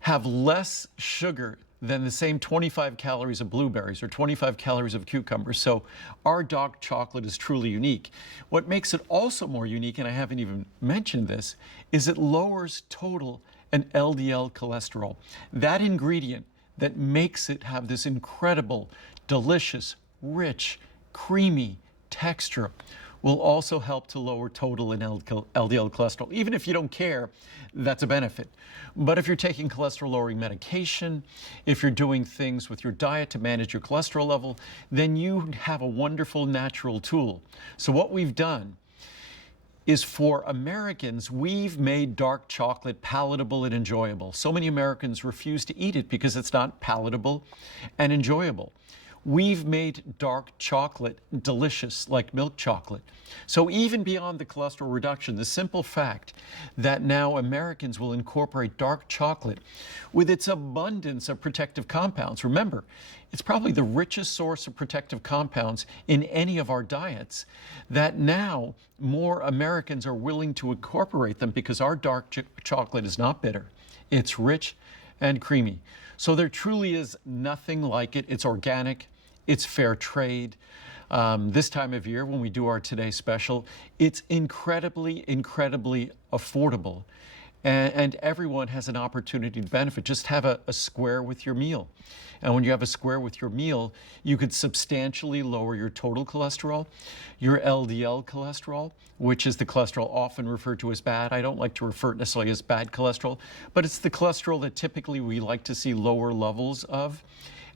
have less sugar than the same 25 calories of blueberries or 25 calories of cucumbers. So our dark chocolate is truly unique. What makes it also more unique, and I haven't even mentioned this, is it lowers total and LDL cholesterol. That ingredient that makes it have this incredible, delicious, rich, creamy texture will also help to lower total and LDL cholesterol. Even if you don't care, that's a benefit. But if you're taking cholesterol-lowering medication, if you're doing things with your diet to manage your cholesterol level, then you have a wonderful natural tool. So what we've done is, for Americans, we've made dark chocolate palatable and enjoyable. So many Americans refuse to eat it because it's not palatable and enjoyable. We've made dark chocolate delicious, like milk chocolate. So even beyond the cholesterol reduction, the simple fact that now Americans will incorporate dark chocolate with its abundance of protective compounds. Remember, it's probably the richest source of protective compounds in any of our diets, that now more Americans are willing to incorporate them because our dark chocolate is not bitter. It's rich and creamy. So there truly is nothing like it. It's organic, it's fair trade. This time of year when we do our Today Special, it's incredibly, incredibly affordable. And everyone has an opportunity to benefit. Just have a square with your meal. And when you have a square with your meal, you could substantially lower your total cholesterol, your LDL cholesterol, which is the cholesterol often referred to as bad. I don't like to refer it necessarily as bad cholesterol, but it's the cholesterol that typically we like to see lower levels of.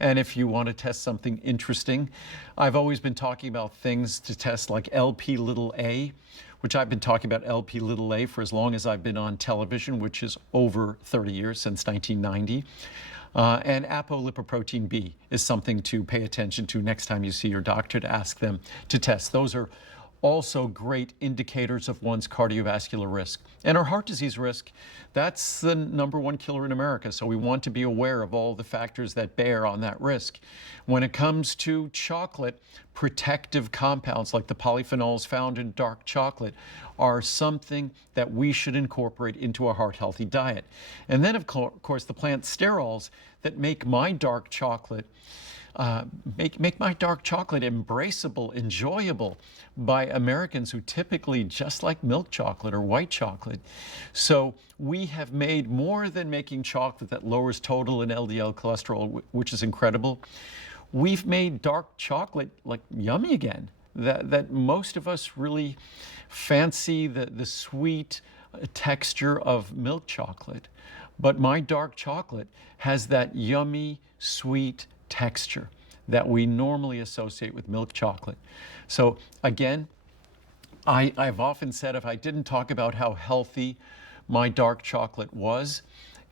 And if you want to test something interesting, I've always been talking about things to test like Lp(a), which I've been talking about Lp(a) for as long as I've been on television, which is over 30 years, since 1990. And apolipoprotein B is something to pay attention to next time you see your doctor, to ask them to test. Those are also great indicators of one's cardiovascular risk. And our heart disease risk, that's the #1 killer in America. So we want to be aware of all the factors that bear on that risk. When it comes to chocolate, protective compounds like the polyphenols found in dark chocolate are something that we should incorporate into a heart-healthy diet. And then, of course, the plant sterols that make my dark chocolate make my dark chocolate embraceable, enjoyable by Americans who typically just like milk chocolate or white chocolate. So we have made more than making chocolate that lowers total and LDL cholesterol, which is incredible. We've made dark chocolate like yummy again, that most of us really fancy the sweet texture of milk chocolate. But my dark chocolate has that yummy, sweet texture that we normally associate with milk chocolate. So again, I've often said if I didn't talk about how healthy my dark chocolate was,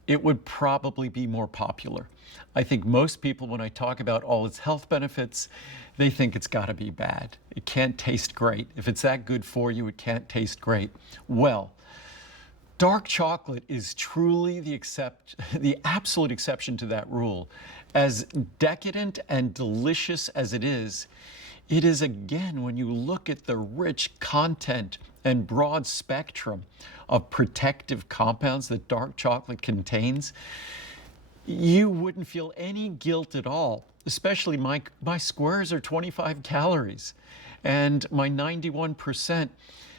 it would probably be more popular. I think most people, when I talk about all its health benefits, they think it's got to be bad. It can't taste great. If it's that good for you, it can't taste great. Well, dark chocolate is truly the absolute exception to that rule. As decadent and delicious as it is again, when you look at the rich content and broad spectrum of protective compounds that dark chocolate contains, you wouldn't feel any guilt at all. Especially my squares are 25 calories and my 91%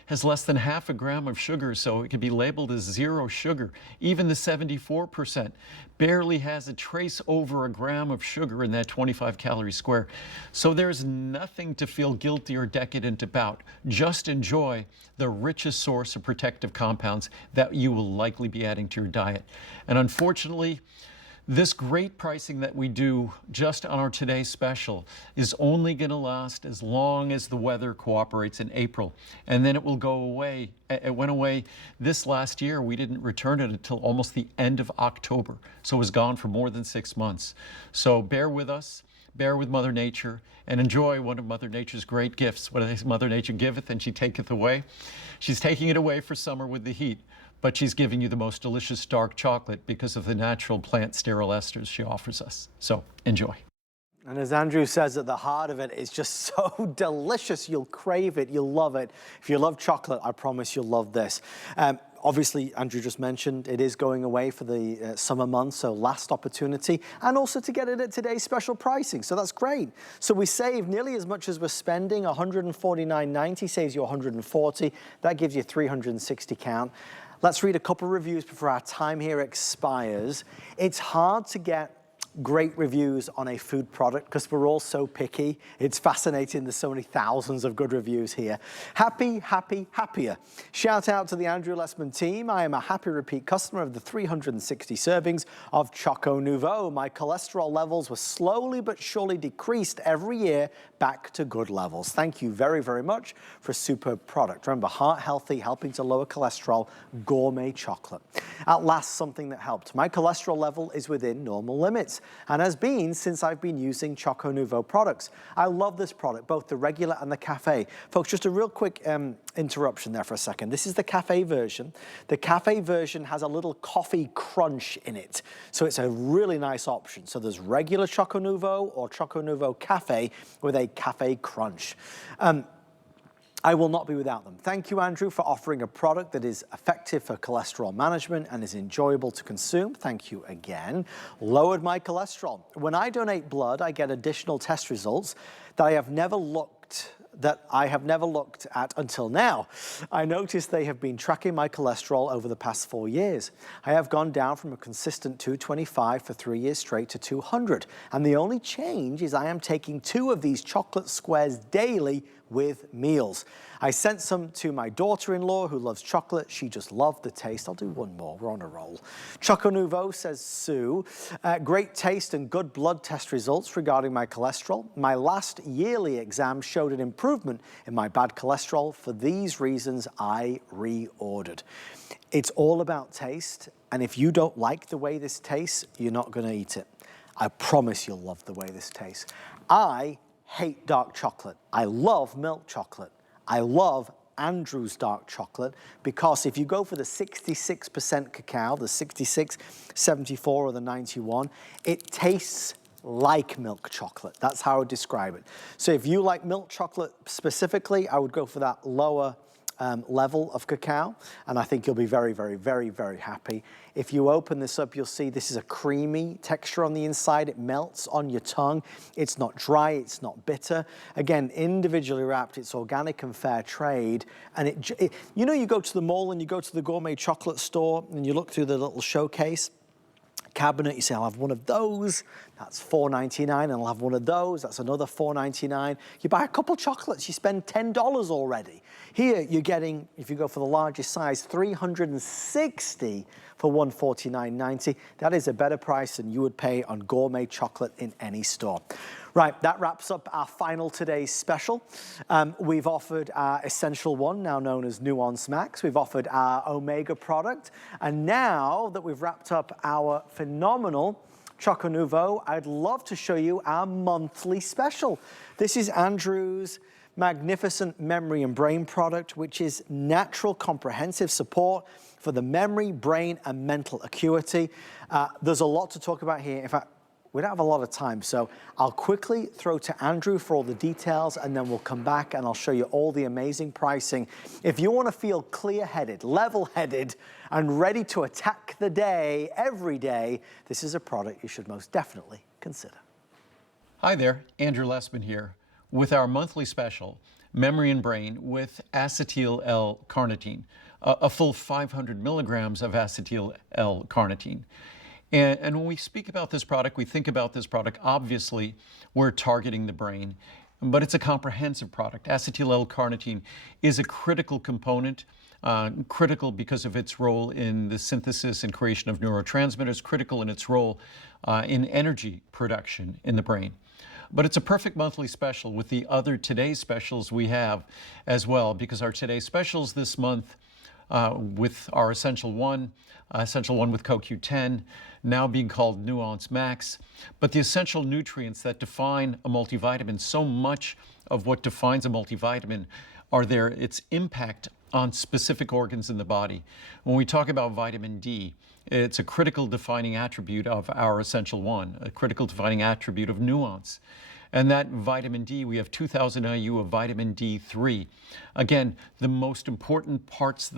has less than half a gram of sugar, so it can be labeled as 0 sugar. Even the 74% barely has a trace over a gram of sugar in that 25 calorie square. So there's nothing to feel guilty or decadent about. Just enjoy the richest source of protective compounds that you will likely be adding to your diet. And unfortunately, this great pricing that we do just on our Today Special is only going to last as long as the weather cooperates in April. And then it will go away. It went away this last year. We didn't return it until almost the end of October. So it was gone for more than 6 months. So bear with us, bear with Mother Nature, and enjoy one of Mother Nature's great gifts. What Mother Nature giveth and she taketh away. She's taking it away for summer with the heat, but she's giving you the most delicious dark chocolate because of the natural plant sterol esters she offers us. So enjoy. And as Andrew says, at the heart of it, it's just so delicious. You'll crave it. You'll love it. If you love chocolate, I promise you'll love this. Obviously, Andrew just mentioned it is going away for the summer months, so last opportunity, and also to get it at today's special pricing. So that's great. So we save nearly as much as we're spending. $149.90 saves you $140. That gives you 360 count. Let's read a couple of reviews before our time here expires. It's hard to get great reviews on a food product because we're all so picky. It's fascinating. There's so many thousands of good reviews here. Happy, happy, happier. Shout out to the Andrew Lessman team. I am a happy repeat customer of the 360 servings of Choco Nouveau. My cholesterol levels were slowly but surely decreased every year back to good levels. Thank you very, very much for a superb product. Remember, heart healthy, helping to lower cholesterol, gourmet chocolate. At last, something that helped. My cholesterol level is within normal limits and has been since I've been using Choco Nouveau products. I love this product, both the regular and the cafe. Folks, just a real quick interruption there for a second. This is the cafe version. The cafe version has a little coffee crunch in it, so it's a really nice option. So there's regular Choco Nouveau or Choco Nouveau Cafe with a cafe crunch. I will not be without them. Thank you, Andrew, for offering a product that is effective for cholesterol management and is enjoyable to consume. Thank you again. Lowered my cholesterol. When I donate blood, I get additional test results that I have never looked at until now. I noticed they have been tracking my cholesterol over the past 4 years. I have gone down from a consistent 225 for 3 years straight to 200. And the only change is I am taking 2 of these chocolate squares daily with meals. I sent some to my daughter-in-law who loves chocolate. She just loved the taste. I'll do one more. We're on a roll. Choco Nouveau, says Sue. Great taste and good blood test results regarding my cholesterol. My last yearly exam showed an improvement in my bad cholesterol. For these reasons, I reordered. It's all about taste. And if you don't like the way this tastes, you're not going to eat it. I promise you'll love the way this tastes. I hate dark chocolate. I love milk chocolate. I love Andrew's dark chocolate because if you go for the 66% cacao, the 66, 74 or the 91, it tastes like milk chocolate. That's how I would describe it. So if you like milk chocolate specifically, I would go for that lower level of cacao, and I think you'll be very, very, very, very happy. If you open this up, you'll see this is a creamy texture on the inside. It melts on your tongue. It's not dry, it's not bitter. Again, individually wrapped, it's organic and fair trade. And you know, you go to the mall and you go to the gourmet chocolate store and you look through the little showcase cabinet, you say, I'll have one of those, that's $4.99, and I'll have one of those, that's another $4.99. You buy a couple chocolates, you spend $10 already. Here, you're getting, if you go for the largest size, 360 for $149.90. That is a better price than you would pay on gourmet chocolate in any store. Right, that wraps up our final today's special. We've offered our Essential One, now known as Nuance Max. We've offered our Omega product. And now that we've wrapped up our phenomenal Choco Nouveau, I'd love to show you our monthly special. This is Andrew's magnificent memory and brain product, which is natural comprehensive support for the memory, brain, and mental acuity. There's a lot to talk about here. In fact, we don't have a lot of time, so I'll quickly throw to Andrew for all the details, and then we'll come back and I'll show you all the amazing pricing. If you want to feel clear-headed, level-headed, and ready to attack the day every day, this is a product you should most definitely consider. Hi there, Andrew Lessman here with our monthly special, Memory and Brain with acetyl L-carnitine, a full 500 milligrams of acetyl L-carnitine. And when we speak about this product, we think about this product, obviously, we're targeting the brain, but it's a comprehensive product. Acetyl L-carnitine is a critical component, critical because of its role in the synthesis and creation of neurotransmitters, critical in its role in energy production in the brain. But it's a perfect monthly special with the other Today's specials we have as well, because our Today's specials this month with our Essential One with CoQ10, now being called Nuance Max. But the essential nutrients that define a multivitamin, so much of what defines a multivitamin are there, its impact on specific organs in the body. When we talk about vitamin D, it's a critical defining attribute of our Essential One, a critical defining attribute of Nuance. And that vitamin D, we have 2,000 IU of vitamin D3. Again, the most important parts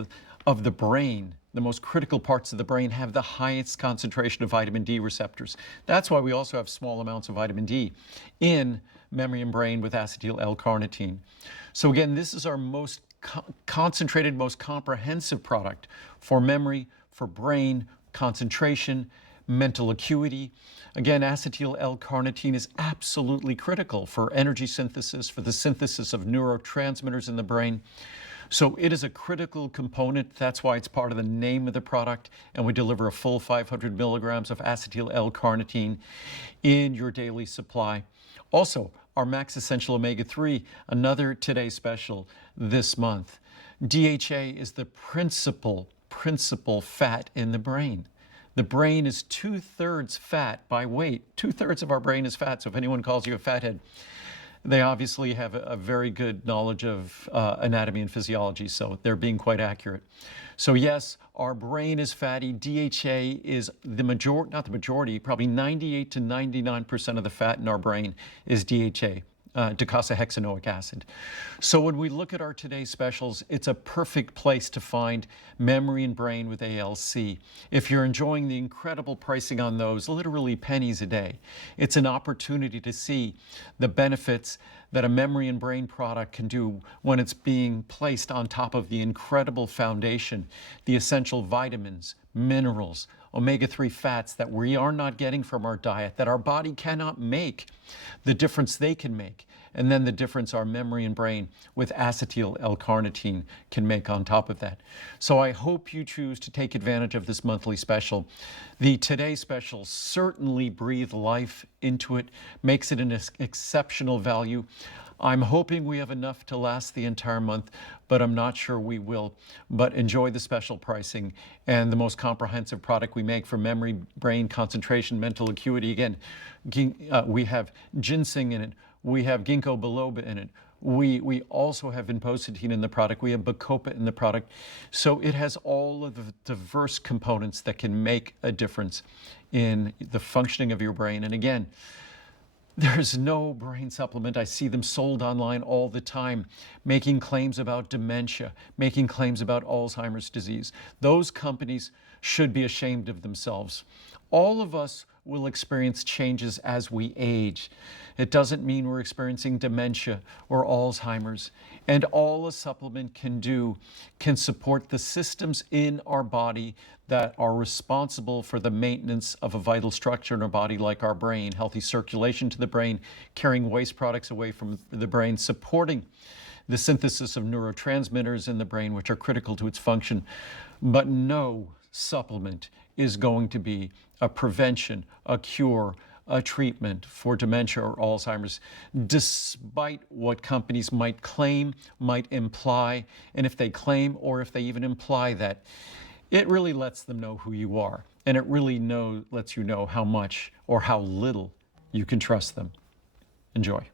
of the brain, the most critical parts of the brain have the highest concentration of vitamin D receptors. That's why we also have small amounts of vitamin D in Memory and Brain with acetyl L-carnitine. So again, this is our most concentrated, most comprehensive product for memory, for brain, concentration, mental acuity. Again, acetyl L-carnitine is absolutely critical for energy synthesis, for the synthesis of neurotransmitters in the brain. So it is a critical component. That's why it's part of the name of the product. And we deliver a full 500 milligrams of acetyl L-carnitine in your daily supply. Also, our Max Essential Omega-3, another Today Special this month. DHA is the principal fat in the brain. The brain is 2/3 fat by weight. 2/3 of our brain is fat. So if anyone calls you a fathead, they obviously have a very good knowledge of anatomy and physiology, so they're being quite accurate. So yes, our brain is fatty. DHA is the majority, not the majority, probably 98 to 99% of the fat in our brain is DHA. Docosahexaenoic acid. So when we look at our Today Specials, it's a perfect place to find memory and brain with ALC. If you're enjoying the incredible pricing on those, literally pennies a day, it's an opportunity to see the benefits that a memory and brain product can do when it's being placed on top of the incredible foundation, the essential vitamins, minerals, omega-3 fats that we are not getting from our diet, that our body cannot make, the difference they can make, and then the difference our memory and brain with acetyl L-carnitine can make on top of that. So I hope you choose to take advantage of this monthly special. The Today Special certainly breathes life into it, makes it an exceptional value. I'm hoping we have enough to last the entire month, but I'm not sure we will. But enjoy the special pricing and the most comprehensive product we make for memory, brain, concentration, mental acuity. Again, we have ginseng in it. We have ginkgo biloba in it. We also have vinpocetine in the product. We have bacopa in the product. So it has all of the diverse components that can make a difference in the functioning of your brain. And again, there's no brain supplement. I see them sold online all the time, making claims about dementia, making claims about Alzheimer's disease. Those companies should be ashamed of themselves. All of us will experience changes as we age. It doesn't mean we're experiencing dementia or Alzheimer's. And all a supplement can do can support the systems in our body that are responsible for the maintenance of a vital structure in our body, like our brain, healthy circulation to the brain, carrying waste products away from the brain, supporting the synthesis of neurotransmitters in the brain, which are critical to its function. But no supplement is going to be a prevention, a cure, a treatment for dementia or Alzheimer's, despite what companies might claim, might imply. And if they claim or if they even imply that, it really lets them know who you are. And it really lets you know how much or how little you can trust them. Enjoy.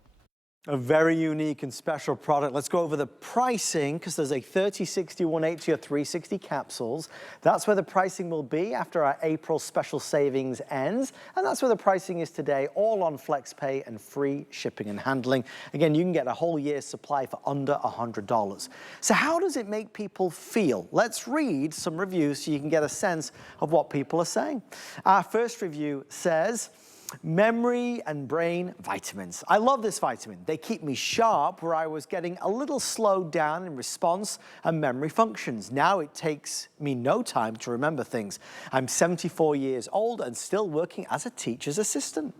A very unique and special product. Let's go over the pricing, because there's a 30, 60, 180 or 360 capsules. That's where the pricing will be after our April special savings ends. And that's where the pricing is today, all on FlexPay and free shipping and handling. Again, you can get a whole year's supply for under $100. So how does it make people feel? Let's read some reviews so you can get a sense of what people are saying. Our first review says, memory and brain vitamins. I love this vitamin. They keep me sharp where I was getting a little slowed down in response and memory functions. Now it takes me no time to remember things. I'm 74 years old and still working as a teacher's assistant.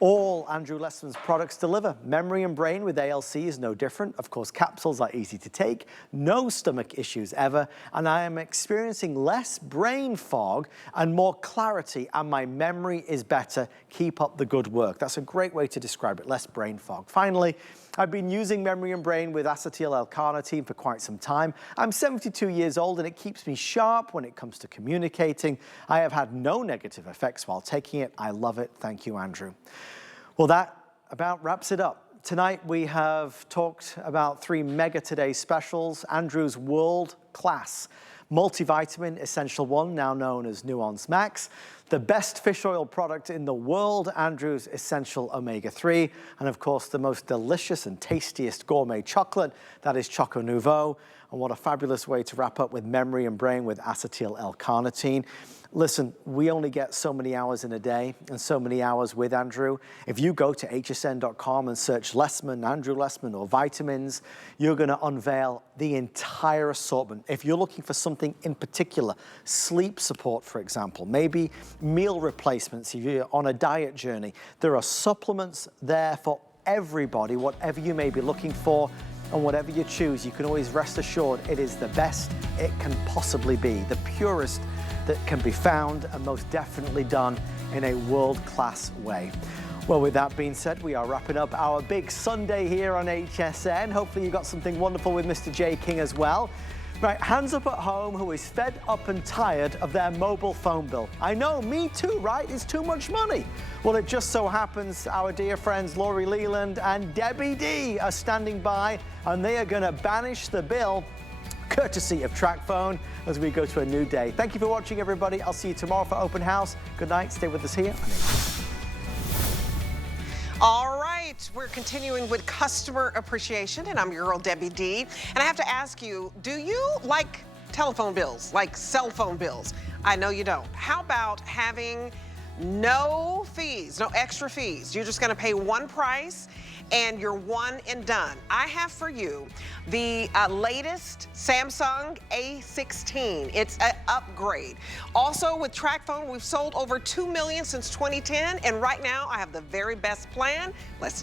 All Andrew Lessman's products deliver. Memory and brain with ALC is no different. Of course, capsules are easy to take, no stomach issues ever, and I am experiencing less brain fog and more clarity, and my memory is better. Keep up the good work. That's a great way to describe it, less brain fog. Finally, I've been using memory and brain with acetyl L-carnitine for quite some time. I'm 72 years old and it keeps me sharp when it comes to communicating. I have had no negative effects while taking it. I love it. Thank you, Andrew. Well, that about wraps it up. Tonight we have talked about 3 mega Today specials. Andrew's world class multivitamin Essential 1, now known as Nuance Max, the best fish oil product in the world, Andrew's Essential Omega-3, and of course the most delicious and tastiest gourmet chocolate, that is Choco Nouveau. And what a fabulous way to wrap up with memory and brain with acetyl L-carnitine. Listen, we only get so many hours in a day and so many hours with Andrew. If you go to hsn.com and search Lessman, Andrew Lessman, or vitamins, you're going to unveil the entire assortment. If you're looking for something in particular, sleep support, for example, maybe meal replacements if you're on a diet journey, there are supplements there for everybody, whatever you may be looking for. And whatever you choose, you can always rest assured it is the best it can possibly be, the purest that can be found, and most definitely done in a world-class way. Well, with that being said, we are wrapping up our big Sunday here on HSN. Hopefully you got something wonderful with Mr. J. King as well. Right, hands up at home who is fed up and tired of their mobile phone bill. I know, me too, right? It's too much money. Well, it just so happens our dear friends Laurie Leland and Debbie D are standing by, and they are going to banish the bill courtesy of TracFone as we go to a new day. Thank you for watching, everybody. I'll see you tomorrow for Open House. Good night. Stay with us here. All right, we're continuing with customer appreciation, and I'm your girl, Debbie D. And I have to ask you, do you like telephone bills, like cell phone bills? I know you don't. How about having no fees, no extra fees? You're just gonna pay one price and you're one and done. I have for you the latest Samsung A16. It's an upgrade. Also with TracFone, we've sold over 2 million since 2010, and right now I have the very best plan. Let's